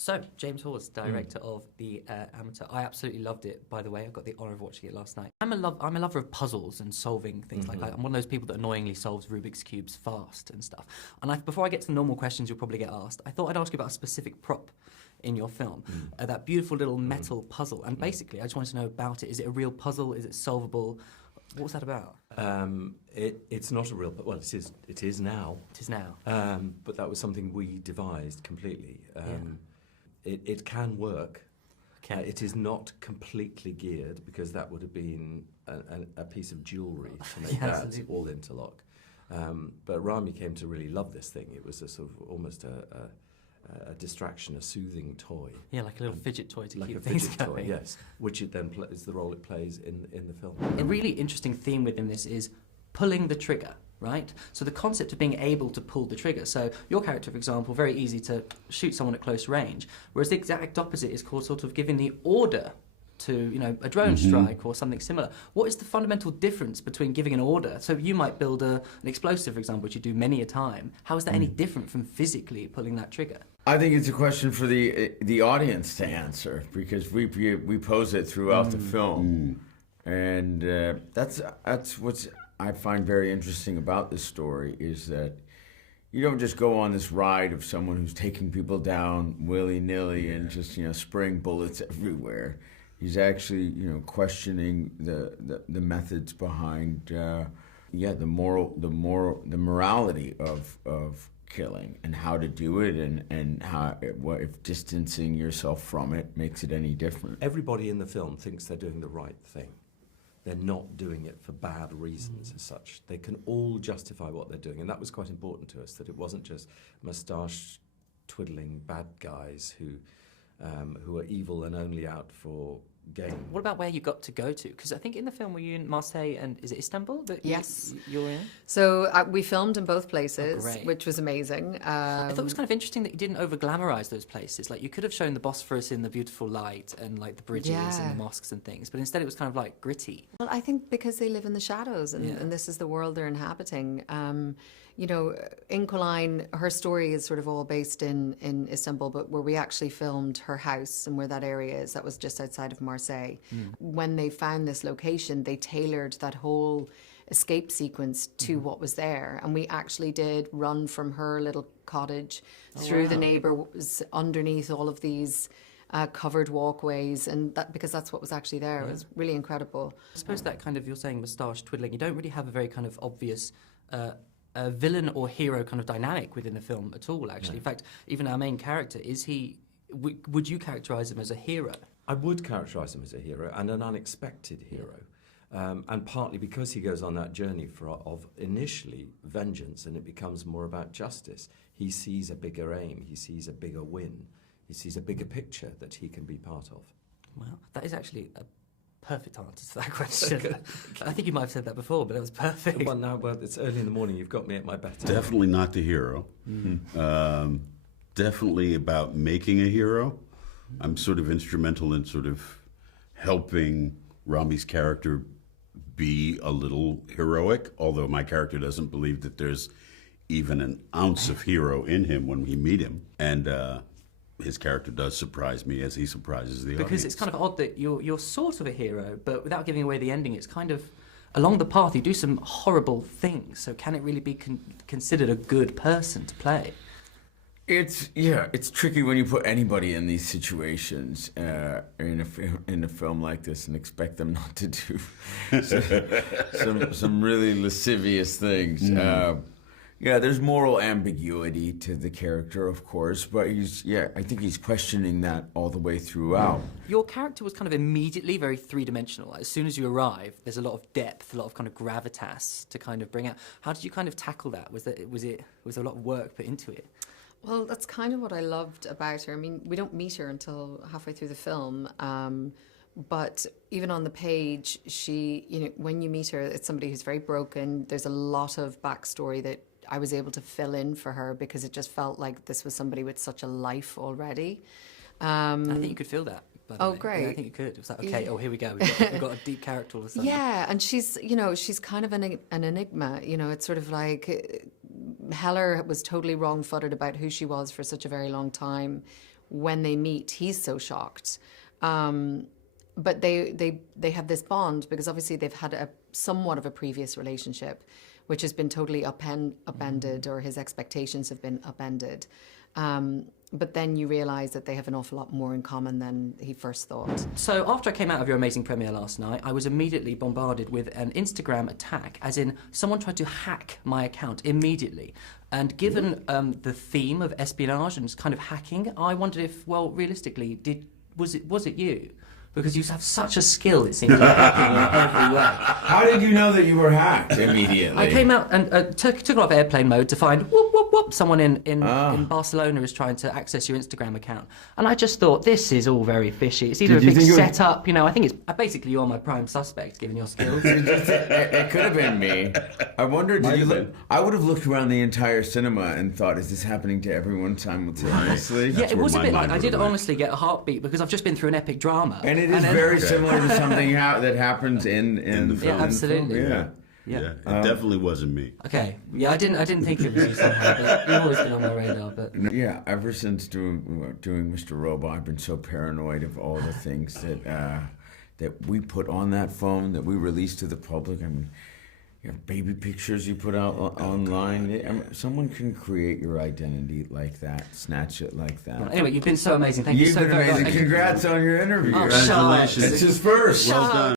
So, James Hawes, director of The Amateur. I absolutely loved it, by the way. I got the honour of watching it last night. I'm a lover of puzzles and solving things like that. I'm one of those people that annoyingly solves Rubik's Cubes fast and stuff. And before I get to the normal questions you'll probably get asked, I thought I'd ask you about a specific prop in your film, that beautiful little metal puzzle. And basically, I just wanted to know about it. Is it a real puzzle? Is it solvable? What was that about? It's not a real... Well, it is now. It is now. But that was something we devised completely. It can work. Okay. It is not completely geared, because that would have been a piece of jewellery to make that Absolutely. all interlock. But Rami came to really love this thing. It was a sort of almost a distraction, a soothing toy. Yeah, like a little fidget toy to like keep a things fidget going. toy, yes, which it then is the role it plays in the film. A really interesting theme within this is pulling the trigger, right? So the concept of being able to pull the trigger. So your character, for example, very easy to shoot someone at close range, whereas the exact opposite is called sort of giving the order to, you know, a drone strike or something similar. What is the fundamental difference between giving an order? So you might build an explosive, for example, which you do many a time. How is that any different from physically pulling that trigger? I think it's a question for the audience to answer, because we pose it throughout the film, and that's what I find very interesting about this story, is that you don't just go on this ride of someone who's taking people down willy-nilly and just, you know, spraying bullets everywhere. He's actually, you know, questioning the methods behind the morality of killing, and how to do it, and how if distancing yourself from it makes it any different. Everybody in the film thinks they're doing the right thing. They're not doing it for bad reasons as such. They can all justify what they're doing, and that was quite important to us, that it wasn't just moustache-twiddling bad guys who are evil and only out for gain. What about where you got to go to? Because I think in the film, were you in Marseille and is it Istanbul that Yes. you're in? So we filmed in both places, great. which was amazing. I thought it was kind of interesting that you didn't over-glamorize those places. Like, you could have shown the Bosphorus in the beautiful light and, like, the bridges and the mosques and things, but instead it was kind of, like, gritty. Well, I think because they live in the shadows, and this is the world they're inhabiting. You know, in Colline, her story is sort of all based in Istanbul, but where we actually filmed her house and where that area is, that was just outside of Marseille. When they found this location, they tailored that whole escape sequence to what was there. And we actually did run from her little cottage through the neighbours, underneath all of these covered walkways, and that, because that's what was actually there. It was really incredible. I suppose that kind of, you're saying moustache twiddling, you don't really have a very kind of obvious villain or hero kind of dynamic within the film at all, actually. In fact, even our main character, would you characterise him as a hero? I would characterise him as a hero, and an unexpected hero. And partly because he goes on that journey of initially vengeance, and it becomes more about justice. He sees a bigger aim, he sees a bigger win, he sees a bigger picture that he can be part of. Well, that is actually a perfect answer to that question. I think you might have said that before, but it was perfect. Well, it's early in the morning, you've got me at my better. Definitely not the hero. Definitely about making a hero. I'm sort of instrumental in sort of helping Rami's character be a little heroic, although my character doesn't believe that there's even an ounce of hero in him when we meet him. And his character does surprise me as he surprises the audience. Because it's kind of odd that you're sort of a hero, but without giving away the ending, it's kind of, along the path, you do some horrible things. So can it really be considered a good person to play? It's tricky when you put anybody in these situations in a film like this and expect them not to do some really lascivious things. There's moral ambiguity to the character, of course, but I think he's questioning that all the way throughout. Your character was kind of immediately very three-dimensional. As soon as you arrive, there's a lot of depth, a lot of kind of gravitas to kind of bring out. How did you kind of tackle that? Was there a lot of work put into it? Well, that's kind of what I loved about her. I mean, we don't meet her until halfway through the film, but even on the page, she, you know, when you meet her, it's somebody who's very broken. There's a lot of backstory that I was able to fill in for her, because it just felt like this was somebody with such a life already. I think you could feel that. Oh, great. Yeah, I think you could. It was like, okay, here we go. We've got a deep character all of a sudden. Yeah, and she's kind of an enigma. You know, it's sort of like Heller was totally wrong-footed about who she was for such a very long time. when they meet, he's so shocked. But they have this bond because obviously they've had a somewhat of a previous relationship, which has been totally upended, or his expectations have been upended. But then you realise that they have an awful lot more in common than he first thought. So after I came out of your amazing premiere last night, I was immediately bombarded with an Instagram attack, as in someone tried to hack my account immediately. And given the theme of espionage and kind of hacking, I wondered if, well, realistically, was it you? Because you have such a skill, it seems, at hacking in every way. How did you know that you were hacked immediately? I came out and took it off airplane mode to find whoop, whoop, whoop, someone in Barcelona is trying to access your Instagram account. And I just thought, this is all very fishy. It's either a big setup, I think it's basically you're my prime suspect, given your skills. It could have been me. I wonder, did you look? I would have looked around the entire cinema and thought, is this happening to everyone simultaneously? Yeah, it was a bit like, I did honestly get a heartbeat because I've just been through an epic drama. And it is very similar to something that happens in the film. Yeah, absolutely. Yeah, it definitely wasn't me. Okay, yeah, I didn't think it was you somehow, but you've always been on my radar. But yeah, ever since doing Mr. Robot, I've been so paranoid of all the things that we put on that phone, that we release to the public. I mean, you have baby pictures you put out online. Someone can create your identity like that, snatch it like that. Well, anyway, you've been so amazing. Thank you so very much. Congrats on your interview. Oh, Congratulations. It's his first. Well done.